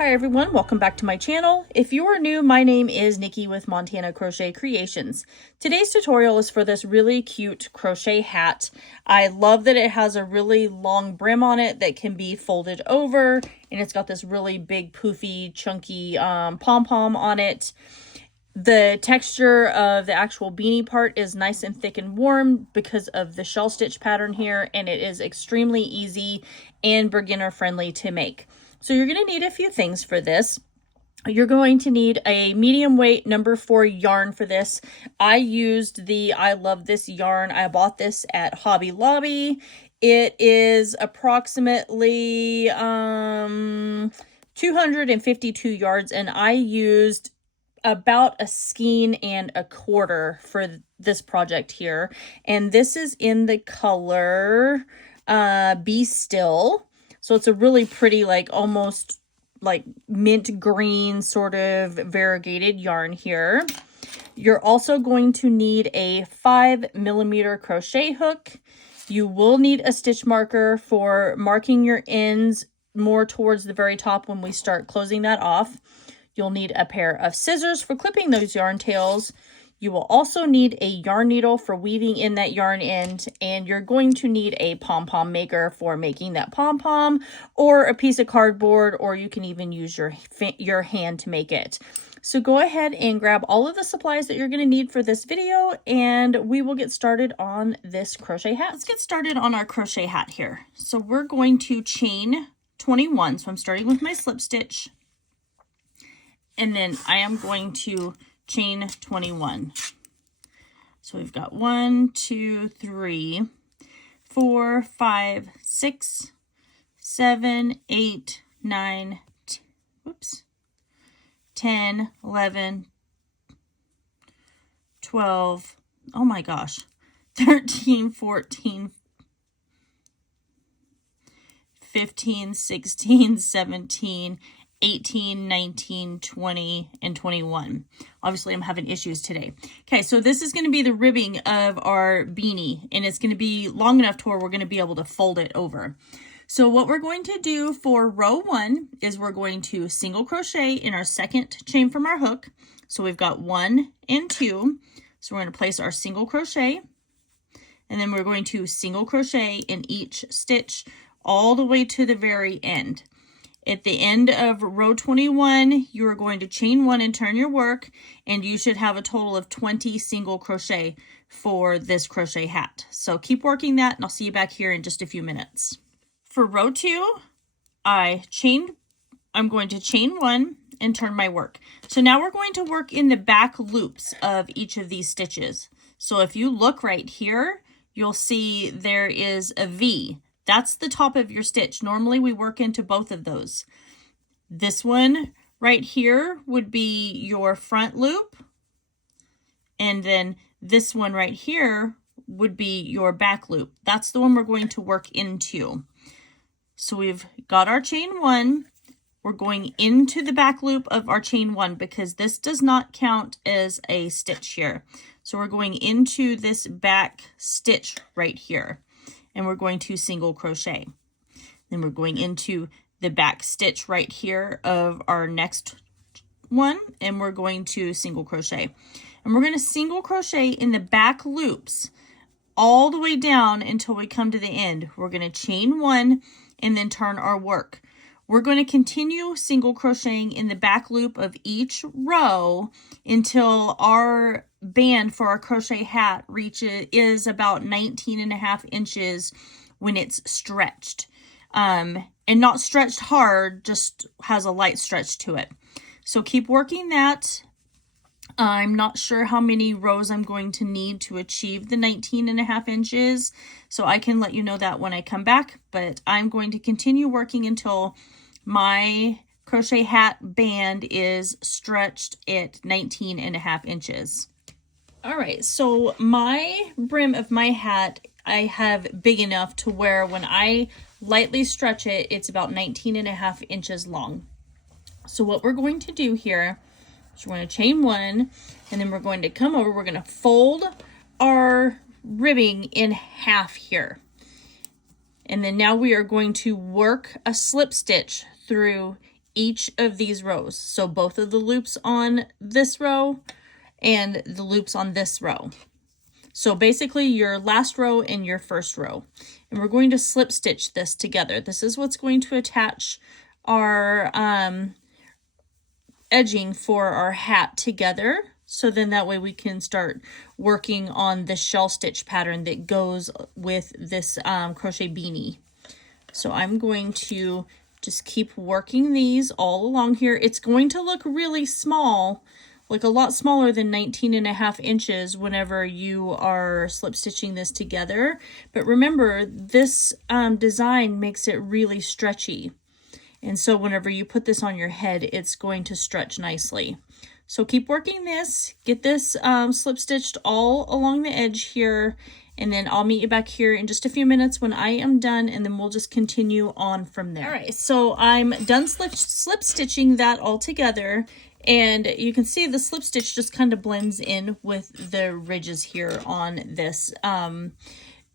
Hi everyone, welcome back to my channel. If you are new, my name is Nikki with Montana Crochet Creations. Today's tutorial is for this really cute crochet hat. I love that it has a really long brim on it that can be folded over, and it's got this really big poofy chunky pom-pom on it. The texture of the actual beanie part is nice and thick and warm because of the shell stitch pattern here, and it is extremely easy and beginner friendly to make. So you're going to need a few things for this. You're going to need a medium weight number 4 yarn for this. I used the I Love This yarn. I bought this at Hobby Lobby. It is approximately 252 yards, and I used about a skein and a quarter for this project here. And this is in the color Be Still. So it's a really pretty, like almost like mint green sort of variegated yarn here. You're also going to need a 5mm crochet hook. You will need a stitch marker for marking your ends more towards the very top when we start closing that off. You'll need a pair of scissors for clipping those yarn tails. You will also need a yarn needle for weaving in that yarn end, and you're going to need a pom-pom maker for making that pom-pom, or a piece of cardboard, or you can even use your hand to make it. So go ahead and grab all of the supplies that you're going to need for this video, and we will get started on this crochet hat. Let's get started on our crochet hat here. So we're going to chain 21. So I'm starting with my slip stitch, and then I am going to chain 21. So we've got 1, 2, 3, 4, 5, 6, 7, 8, 9, 10, 11, 12, oh my gosh, 13, 14, 15, 16, 17, 18, 19, 20, and 21. Obviously, I'm having issues today. Okay, so this is going to be the ribbing of our beanie, and it's going to be long enough to where we're going to be able to fold it over. So what we're going to do for row 1 is we're going to single crochet in our second chain from our hook. So we've got 1 and 2. So we're going to place our single crochet, and then we're going to single crochet in each stitch all the way to the very end. At the end of row 21, you are going to chain 1 and turn your work, and you should have a total of 20 single crochet for this crochet hat. So keep working that, and I'll see you back here in just a few minutes. For row 2, I'm going to chain 1 and turn my work. So now we're going to work in the back loops of each of these stitches. So if you look right here, you'll see there is a V. That's the top of your stitch. Normally we work into both of those. This one right here would be your front loop, and then this one right here would be your back loop. That's the one we're going to work into. So we've got our chain 1. We're going into the back loop of our chain 1 because this does not count as a stitch here. So we're going into this back stitch right here, and we're going to single crochet. Then we're going into the back stitch right here of our next one, and we're going to single crochet. And we're going to single crochet in the back loops all the way down until we come to the end. We're going to chain 1 and then turn our work. We're going to continue single crocheting in the back loop of each row until our band for our crochet hat is about 19.5 inches when it's stretched. And not stretched hard, just has a light stretch to it. So keep working that. I'm not sure how many rows I'm going to need to achieve the 19.5 inches, so I can let you know that when I come back, but I'm going to continue working until my crochet hat band is stretched at 19.5 inches. All right, so my brim of my hat, I have big enough to where when I lightly stretch it, it's about 19.5 inches long. So what we're going to do here is we're going to chain 1, and then we're going to come over, we're going to fold our ribbing in half here. And then now we are going to work a slip stitch through each of these rows. So both of the loops on this row and the loops on this row. So basically your last row and your first row. And we're going to slip stitch this together. This is what's going to attach our edging for our hat together. So then that way we can start working on the shell stitch pattern that goes with this crochet beanie. So I'm going to just keep working these all along here. It's going to look really small, like a lot smaller than 19.5 inches whenever you are slip stitching this together. But remember, this design makes it really stretchy. And so whenever you put this on your head, it's going to stretch nicely. So keep working this, get this slip stitched all along the edge here, and then I'll meet you back here in just a few minutes when I am done, and then we'll just continue on from there. All right, so I'm done slip stitching that all together. And you can see the slip stitch just kind of blends in with the ridges here on this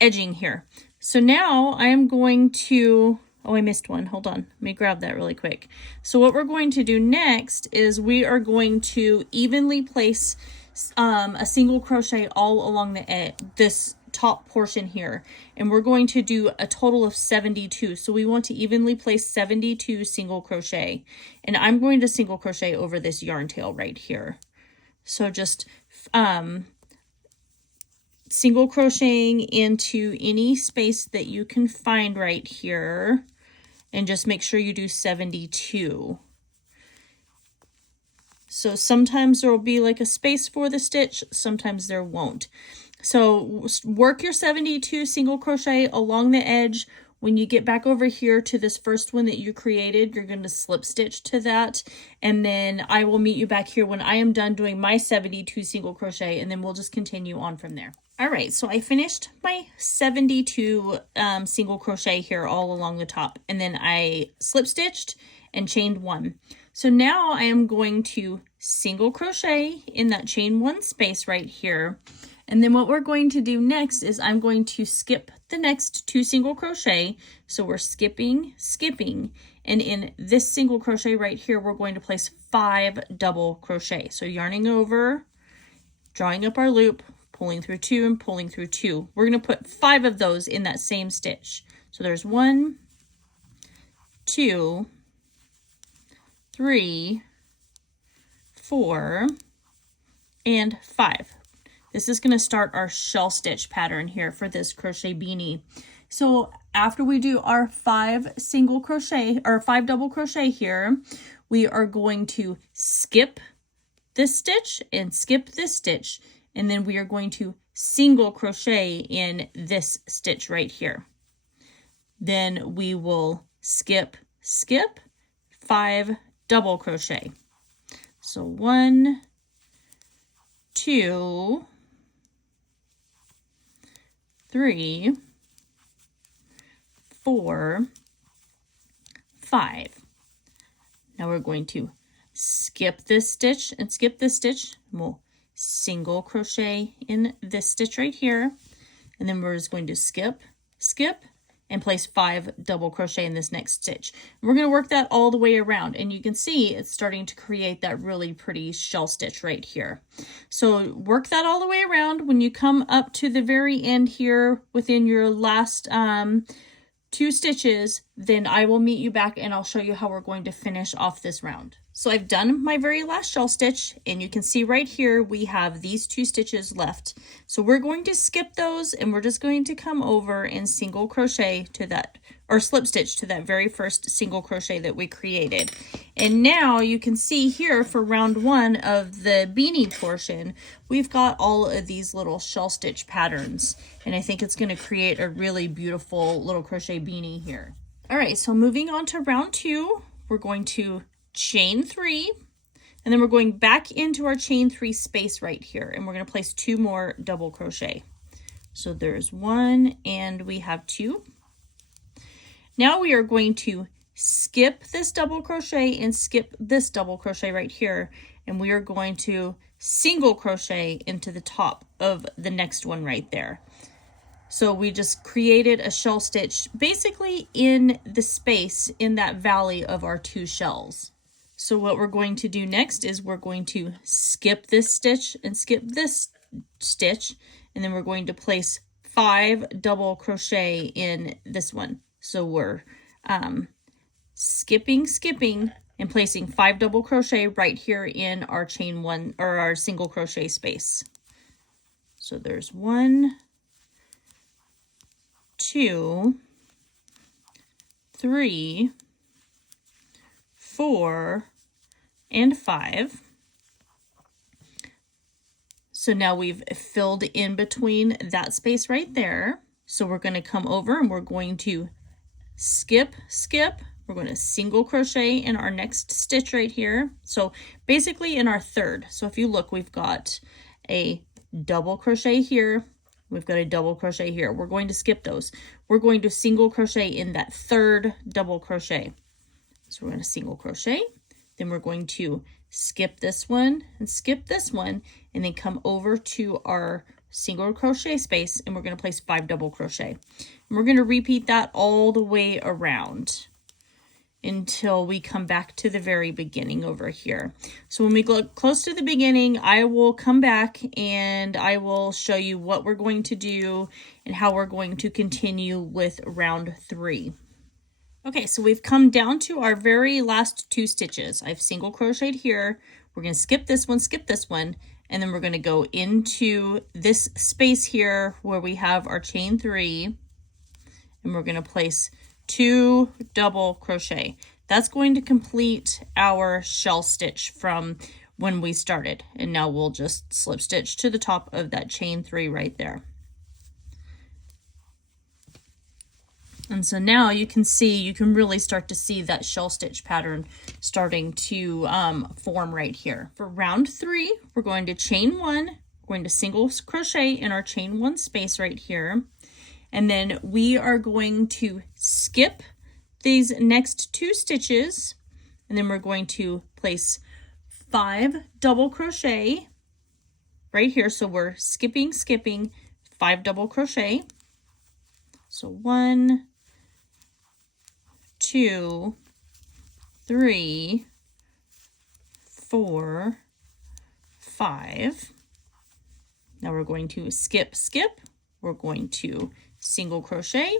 edging here. So now I am going to, oh, I missed one. Hold on. Let me grab that really quick. So what we're going to do next is we are going to evenly place a single crochet all along the this top portion here, and we're going to do a total of 72. So we want to evenly place 72 single crochet, and I'm going to single crochet over this yarn tail right here. So just single crocheting into any space that you can find right here, and just make sure you do 72. So sometimes there will be like a space for the stitch, sometimes there won't. So work your 72 single crochet along the edge. When you get back over here to this first one that you created, you're going to slip stitch to that. And then I will meet you back here when I am done doing my 72 single crochet, and then we'll just continue on from there. All right, so I finished my 72 single crochet here all along the top, and then I slip stitched and chained one. So now I am going to single crochet in that chain one space right here. And then what we're going to do next is I'm going to skip the next 2 single crochet. So we're skipping, and in this single crochet right here, we're going to place 5 double crochet. So yarning over, drawing up our loop, pulling through 2 and pulling through 2. We're going to put 5 of those in that same stitch. So there's 1, 2, 3, 4, and 5. This is going to start our shell stitch pattern here for this crochet beanie. So after we do our 5 single crochet or 5 double crochet here, we are going to skip this stitch and skip this stitch, and then we are going to single crochet in this stitch right here. Then we will skip, 5 double crochet. So 1, 2, 3, 4, 5. Now we're going to skip this stitch and skip this stitch. We'll single crochet in this stitch right here, and then we're just going to skip, and place 5 double crochet in this next stitch. We're going to work that all the way around, and you can see it's starting to create that really pretty shell stitch right here. So work that all the way around. When you come up to the very end here within your last 2 stitches, then I will meet you back and I'll show you how we're going to finish off this round. So I've done my very last shell stitch, and you can see right here we have these 2 stitches left. So we're going to skip those, and we're just going to come over and single crochet to that, or slip stitch to that very first single crochet that we created. And now you can see here for round 1 of the beanie portion, we've got all of these little shell stitch patterns, and I think it's going to create a really beautiful little crochet beanie here. All right, so moving on to round 2, we're going to chain 3, and then we're going back into our chain 3 space right here, and we're going to place 2 more double crochet. So there's 1 and we have 2. Now we are going to skip this double crochet and skip this double crochet right here, and we are going to single crochet into the top of the next one right there. So we just created a shell stitch basically in the space in that valley of our 2 shells. So what we're going to do next is we're going to skip this stitch and skip this stitch, and then we're going to place 5 double crochet in this one. So we're skipping, and placing 5 double crochet right here in our chain 1 or our single crochet space. So there's 1, 2, 3, 4, and 5. So now we've filled in between that space right there. So we're going to come over and we're going to skip. We're going to single crochet in our next stitch right here. So basically in our 3rd. So if you look, we've got a double crochet here. We've got a double crochet here. We're going to skip those. We're going to single crochet in that 3rd double crochet. So we're going to single crochet. Then we're going to skip this one and skip this one, and then come over to our single crochet space, and we're going to place 5 double crochet. And we're going to repeat that all the way around until we come back to the very beginning over here. So when we get close to the beginning, I will come back and I will show you what we're going to do and how we're going to continue with round 3. Okay, so we've come down to our very last 2 stitches. I've single crocheted here. We're going to skip this one, and then we're going to go into this space here where we have our chain 3, and we're going to place 2 double crochet. That's going to complete our shell stitch from when we started. And now we'll just slip stitch to the top of that chain 3 right there. And so now you can really start to see that shell stitch pattern starting to form right here. For round 3, we're going to chain 1, we're going to single crochet in our chain 1 space right here. And then we are going to skip these next 2 stitches, and then we're going to place 5 double crochet right here. So we're skipping 5 double crochet. So 1, 2, 3, 4, 5. Now we're going to skip. We're going to single crochet,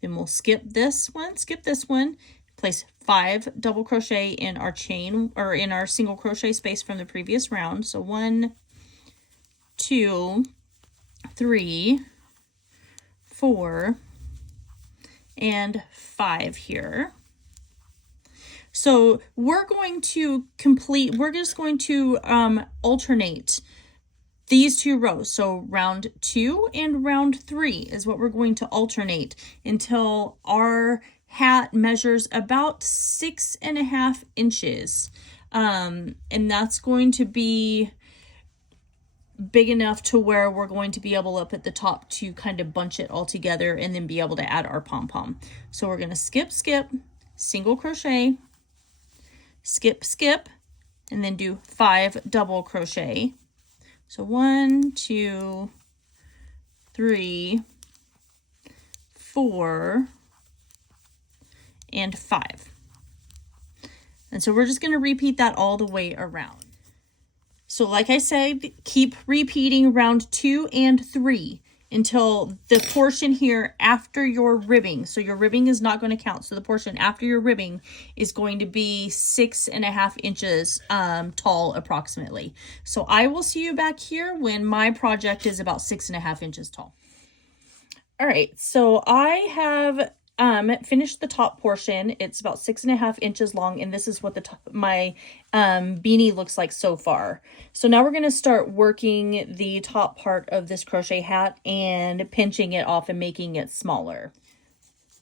then we'll skip this one, place 5 double crochet in our chain or in our single crochet space from the previous round. So 1, 2, 3, 4, and 5 here. So we're just going to alternate these 2 rows. So round 2 and round 3 is what we're going to alternate until our hat measures about 6.5 inches. And that's going to be big enough to where we're going to be able up at the top to kind of bunch it all together and then be able to add our pom-pom. So we're going to skip, single crochet, skip, and then do 5 double crochet. So 1, 2, 3, 4, and 5. And so we're just going to repeat that all the way around. So like I said, keep repeating round 2 and 3 until the portion here after your ribbing. So your ribbing is not going to count. So the portion after your ribbing is going to be 6.5 inches tall approximately. So I will see you back here when my project is about 6.5 inches tall. All right, so I have finished the top portion. It's about 6.5 inches long, and this is what my beanie looks like so far. So now we're going to start working the top part of this crochet hat and pinching it off and making it smaller.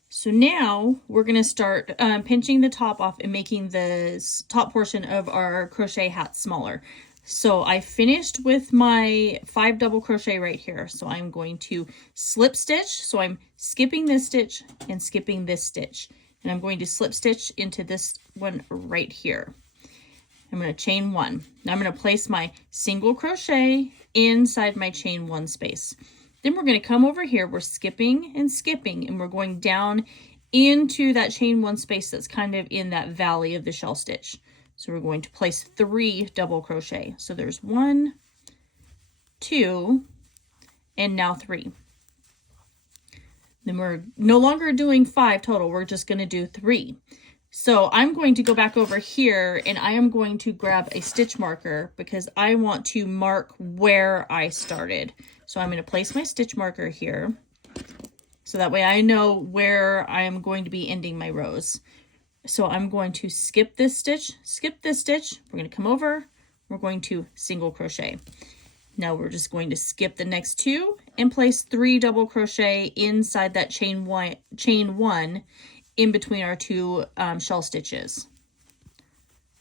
So now we're going to start pinching the top off and making the top portion of our crochet hat smaller. So I finished with my 5 double crochet right here. So I'm going to slip stitch. So I'm skipping this stitch and skipping this stitch. And I'm going to slip stitch into this one right here. I'm going to chain 1. Now I'm going to place my single crochet inside my chain 1 space. Then we're going to come over here. We're skipping and skipping, and we're going down into that chain 1 space that's kind of in that valley of the shell stitch. So we're going to place 3 double crochet. So there's 1, 2, and now 3. Then we're no longer doing 5 total. We're just going to do 3. So I'm going to go back over here and I am going to grab a stitch marker because I want to mark where I started. So I'm going to place my stitch marker here. So that way I know where I am going to be ending my rows. So I'm going to skip this stitch, we're going to come over, we're going to single crochet. Now we're just going to skip the next 2 and place 3 double crochet inside that chain one in between our 2 shell stitches.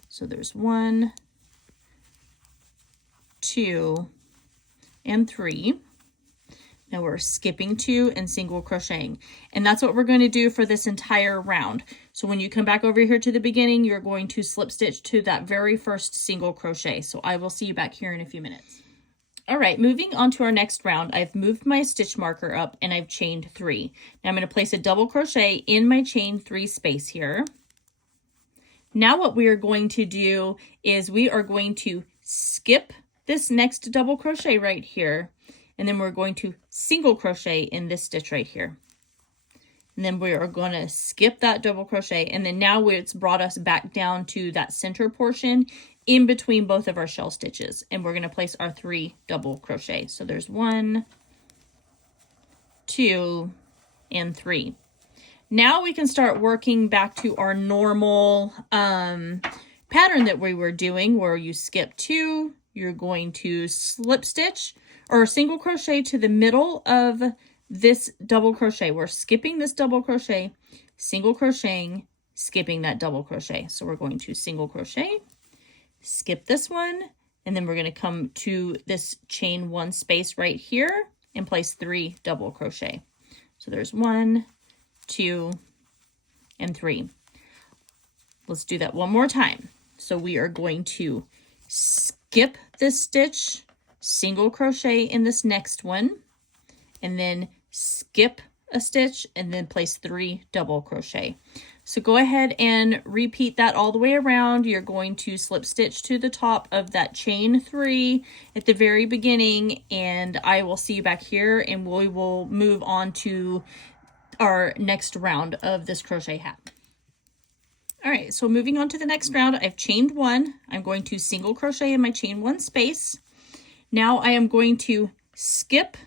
So there's 1, 2, and 3. Now we're skipping 2 and single crocheting. And that's what we're going to do for this entire round. So when you come back over here to the beginning, you're going to slip stitch to that very first single crochet. So I will see you back here in a few minutes. All right, moving on to our next round, I've moved my stitch marker up and I've chained 3. Now I'm going to place a double crochet in my chain 3 space here. Now what we are going to do is we are going to skip this next double crochet right here. And then we're going to single crochet in this stitch right here. And then we are going to skip that double crochet. And then now it's brought us back down to that center portion in between both of our shell stitches. And we're going to place our 3 double crochet. So there's 1, 2, and 3. Now we can start working back to our normal pattern that we were doing, where you skip 2, you're going to slip stitch or single crochet to the middle of this double crochet. We're skipping this double crochet, single crocheting, skipping that double crochet. So we're going to single crochet, skip this one, and then we're going to come to this chain 1 space right here and place 3 double crochet. So there's 1, 2, and 3. Let's do that one more time. So we are going to skip this stitch, single crochet in this next one, and then skip a stitch and then place 3 double crochet. So go ahead and repeat that all the way around. You're going to slip stitch to the top of that chain 3 at the very beginning, and I will see you back here and we will move on to our next round of this crochet hat. All right, so moving on to the next round, I've chained 1. I'm going to single crochet in my chain 1 space. Now I am going to skip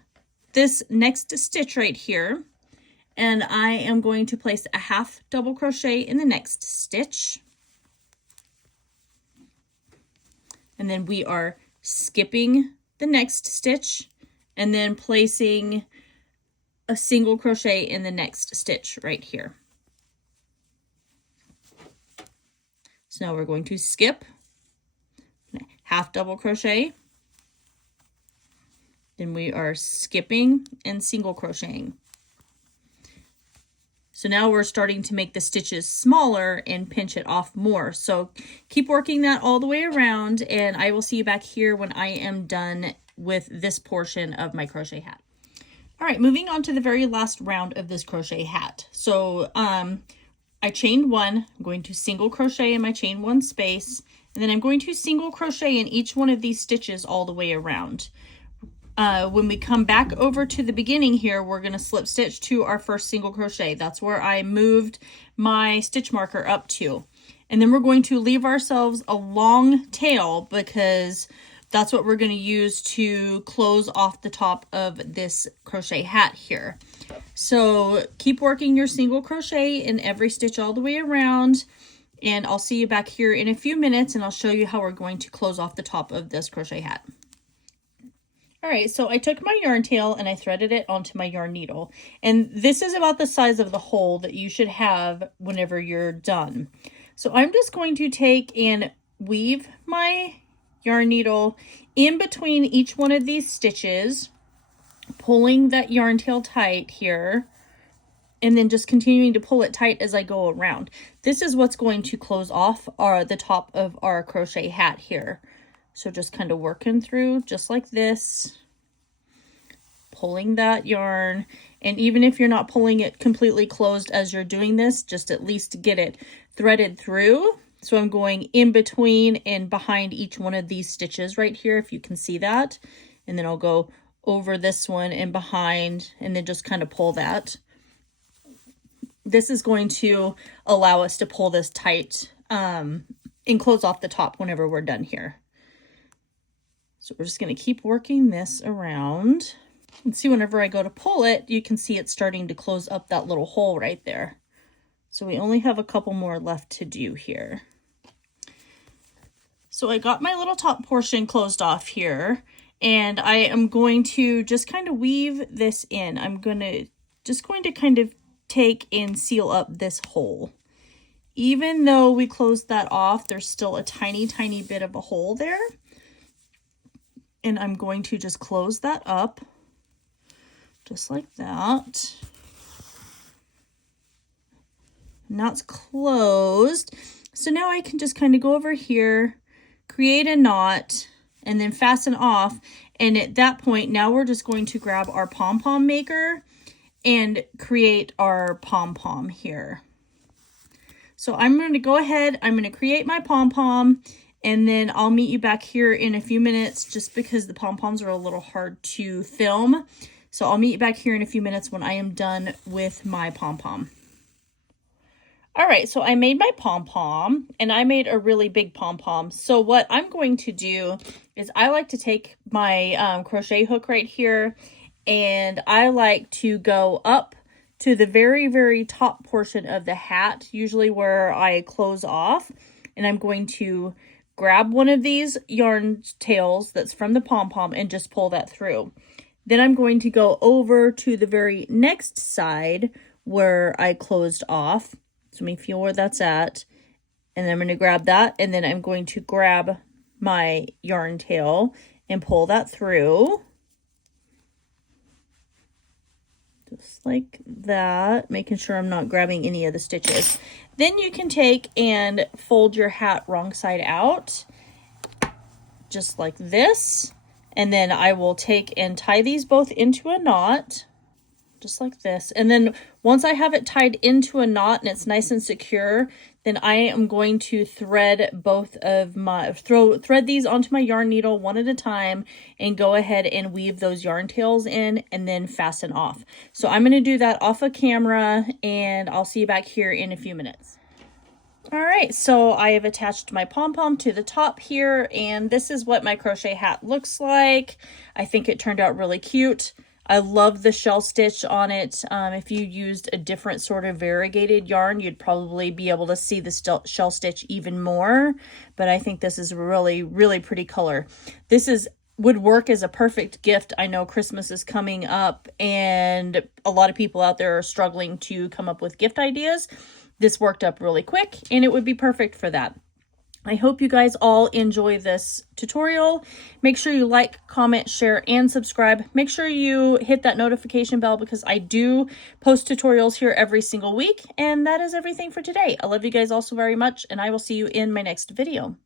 this next stitch right here, and I am going to place a half double crochet in the next stitch. And then we are skipping the next stitch and then placing a single crochet in the next stitch right here. So now we're going to skip, half double crochet, then we are skipping and single crocheting. So now we're starting to make the stitches smaller and pinch it off more. So keep working that all the way around, and I will see you back here when I am done with this portion of my crochet hat. All right, moving on to the very last round of this crochet hat. So I chained 1, I'm going to single crochet in my chain 1 space, and then I'm going to single crochet in each one of these stitches all the way around. When we come back over to the beginning here, we're going to slip stitch to our first single crochet. That's where I moved my stitch marker up to. And then we're going to leave ourselves a long tail because that's what we're going to use to close off the top of this crochet hat here. So keep working your single crochet in every stitch all the way around, and I'll see you back here in a few minutes and I'll show you how we're going to close off the top of this crochet hat. All right, so I took my yarn tail and I threaded it onto my yarn needle, and this is about the size of the hole that you should have whenever you're done. So I'm just going to take and weave my yarn needle in between each one of these stitches, pulling that yarn tail tight here, and then just continuing to pull it tight as I go around. This is what's going to close off the top of our crochet hat here. So just kind of working through just like this. pulling that yarn. And even if you're not pulling it completely closed as you're doing this, just at least get it threaded through. So I'm going in between and behind each one of these stitches right here, if you can see that. And then I'll go over this one and behind, and then just kind of pull that. This is going to allow us to pull this tight and close off the top whenever we're done here. So we're just going to keep working this around. And see, whenever I go to pull it, you can see it's starting to close up that little hole right there. So we only have a couple more left to do here. So I got my little top portion closed off here, and I am going to just kind of weave this in. I'm just going to kind of take and seal up this hole. Even though we closed that off, there's still a tiny, tiny bit of a hole there. And I'm going to just close that up, just like that. And that's closed. So now I can just kind of go over here, create a knot, and then fasten off. And at that point, now we're just going to grab our pom-pom maker and create our pom-pom here. So I'm going to go ahead, I'm going to create my pom-pom, and then I'll meet you back here in a few minutes, just because the pom-poms are a little hard to film. So I'll meet you back here in a few minutes when I am done with my pom-pom. All right, so I made my pom-pom, and I made a really big pom-pom. So what I'm going to do is I like to take my crochet hook right here, and I like to go up to the very, very top portion of the hat, usually where I close off, and I'm going to grab one of these yarn tails that's from the pom-pom and just pull that through. Then I'm going to go over to the very next side where I closed off. So let me feel where that's at. And then I'm going to grab that, and then I'm going to grab my yarn tail and pull that through. Just like that, making sure I'm not grabbing any of the stitches. Then you can take and fold your hat wrong side out, just like this. And then I will take and tie these both into a knot, just like this. And then once I have it tied into a knot and it's nice and secure, then I am going to thread both of my, thread these onto my yarn needle one at a time and go ahead and weave those yarn tails in and then fasten off. So I'm going to do that off of camera, and I'll see you back here in a few minutes. All right, so I have attached my pom-pom to the top here, and this is what my crochet hat looks like. I think it turned out really cute. I love the shell stitch on it. If you used a different sort of variegated yarn, you'd probably be able to see the shell stitch even more. But I think this is a really, really pretty color. This would work as a perfect gift. I know Christmas is coming up, and a lot of people out there are struggling to come up with gift ideas. This worked up really quick, and it would be perfect for that. I hope you guys all enjoy this tutorial. Make sure you like, comment, share, and subscribe. Make sure you hit that notification bell, because I do post tutorials here every single week. And that is everything for today. I love you guys all so very much, and I will see you in my next video.